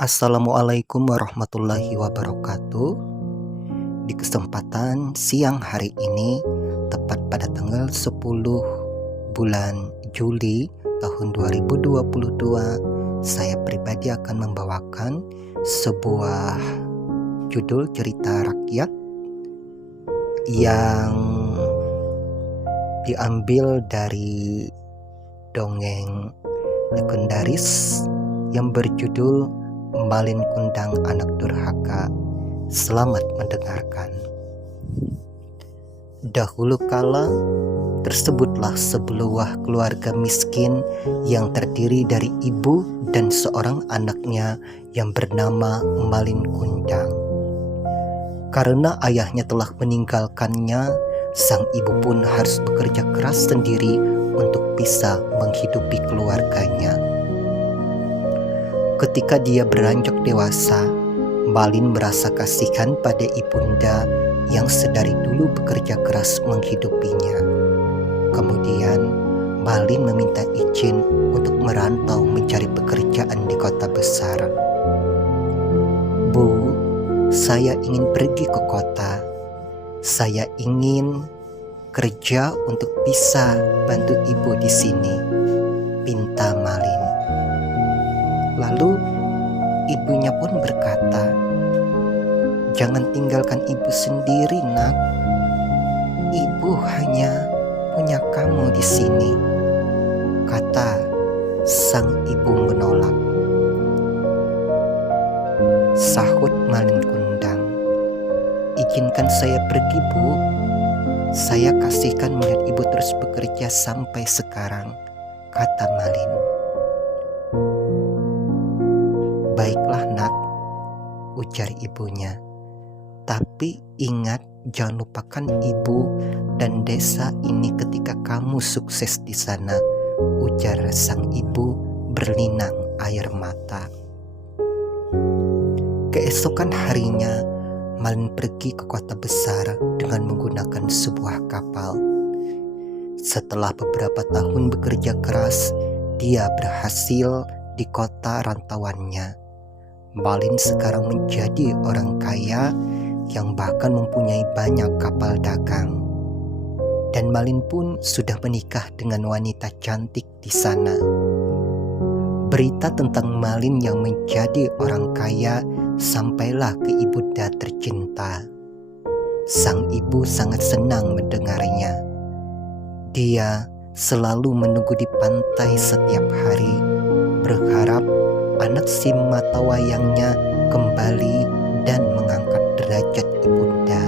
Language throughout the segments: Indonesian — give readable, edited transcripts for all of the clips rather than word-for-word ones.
Assalamualaikum warahmatullahi wabarakatuh. Di kesempatan siang hari ini, tepat pada tanggal 10 bulan Juli tahun 2022, saya pribadi akan membawakan sebuah judul cerita rakyat yang diambil dari dongeng legendaris yang berjudul Malin Kundang Anak Durhaka. Selamat mendengarkan. Dahulu kala, tersebutlah sebuah keluarga miskin yang terdiri dari ibu dan seorang anaknya yang bernama Malin Kundang. Karena ayahnya telah meninggalkannya, sang ibu pun harus bekerja keras sendiri untuk bisa menghidupi keluarganya. Ketika dia beranjak dewasa, Malin merasa kasihan pada ibunda yang sedari dulu bekerja keras menghidupinya. Kemudian, Malin meminta izin untuk merantau mencari pekerjaan di kota besar. "Bu, saya ingin pergi ke kota. Saya ingin kerja untuk bisa bantu ibu di sini," pinta Malin. Lalu ibunya pun berkata, "Jangan tinggalkan ibu sendiri, Nak. Ibu hanya punya kamu di sini," kata sang ibu menolak. Sahut Malin Kundang, "Izinkan saya pergi, Bu. Saya kasihkan melihat ibu terus bekerja sampai sekarang," kata Malin. "Baiklah, Nak," ujar ibunya. "Tapi ingat, jangan lupakan ibu dan desa ini ketika kamu sukses di sana," ujar sang ibu berlinang air mata. Keesokan harinya, Malin pergi ke kota besar dengan menggunakan sebuah kapal. Setelah beberapa tahun bekerja keras, dia berhasil di kota rantauannya. Malin sekarang menjadi orang kaya yang bahkan mempunyai banyak kapal dagang. Dan Malin pun sudah menikah dengan wanita cantik di sana. Berita tentang Malin yang menjadi orang kaya sampailah ke ibunda tercinta. Sang ibu sangat senang mendengarnya. Dia selalu menunggu di pantai setiap hari, berharap anak si mata wayangnya kembali dan mengangkat derajat ibunda.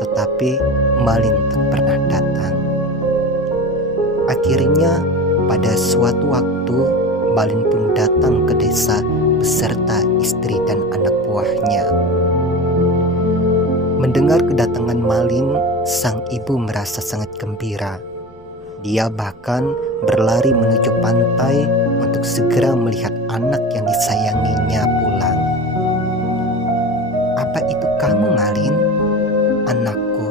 Tetapi Malin tak pernah datang. Akhirnya pada suatu waktu, Malin pun datang ke desa beserta istri dan anak buahnya. Mendengar kedatangan Malin, sang ibu merasa sangat gembira. Dia bahkan berlari menuju pantai untuk segera melihat anak yang disayanginya pulang. "Apa itu kamu, Malin? Anakku,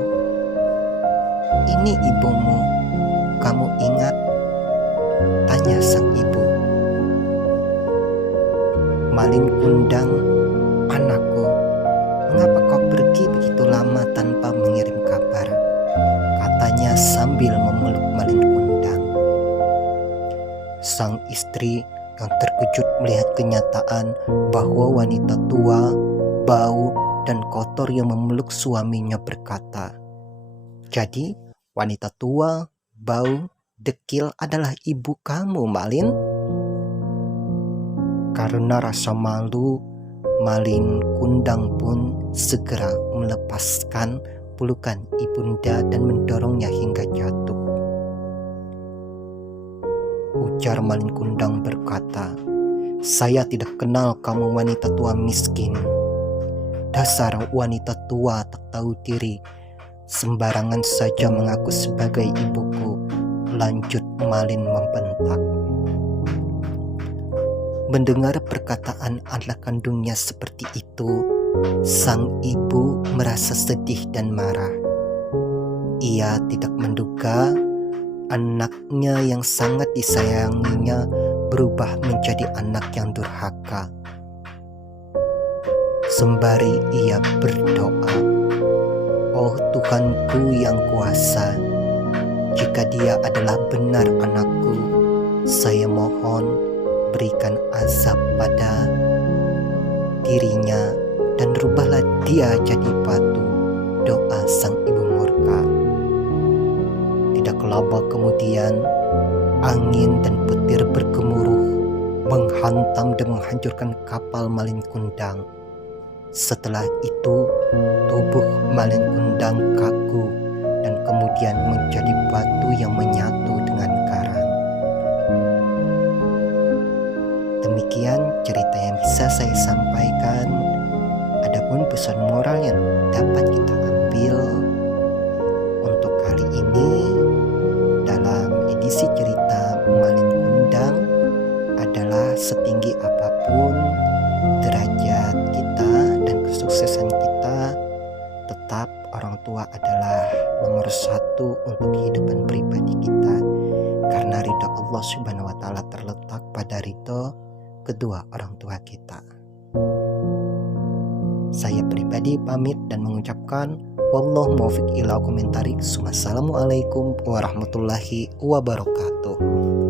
ini ibumu. Kamu ingat?" tanya sang ibu. "Malin Kundang, anakku, mengapa kau pergi begitu lama tanpa mengirim kabar?" katanya sambil memeluk Malin Kundang. Sang istri yang terkejut melihat kenyataan bahwa wanita tua, bau, dan kotor yang memeluk suaminya berkata, "Jadi wanita tua, bau, dekil adalah ibu kamu, Malin?" Karena rasa malu, Malin Kundang pun segera melepaskan pelukan ibunda dan mendorongnya hingga jatuh. Ujar Malin Kundang berkata, "Saya tidak kenal kamu wanita tua miskin. Dasar wanita tua tak tahu diri, sembarangan saja mengaku sebagai ibuku," lanjut Malin membentak. Mendengar perkataan anak kandungnya seperti itu, sang ibu merasa sedih dan marah. Ia tidak menduga anaknya yang sangat disayanginya berubah menjadi anak yang durhaka. Sembari ia berdoa, "Oh Tuhanku yang kuasa, jika dia adalah benar anakku, saya mohon berikan azab pada dirinya dan rubahlah dia jadi batu." Doa sang ibu murka. Tidak lama kemudian, angin dan petir bergemuruh menghantam dan menghancurkan kapal Malin Kundang. Setelah itu, tubuh Malin Kundang kaku dan kemudian menjadi batu yang menyatu dengan karang. Demikian cerita yang bisa saya sampaikan. Adapun pesan moral yang dapat kita ambil untuk kali ini dalam edisi cerita Malin Kundang adalah setinggi apapun derajat kita dan kesuksesan kita, tetap orang tua adalah nomor satu untuk kehidupan pribadi kita, karena ridho Allah Subhanahu wa Ta'ala terletak pada ridho kedua orang tua kita. Saya pribadi pamit dan mengucapkan wallahu muwaffiq ila aqwamit thoriq. Wassalamualaikum warahmatullahi wabarakatuh.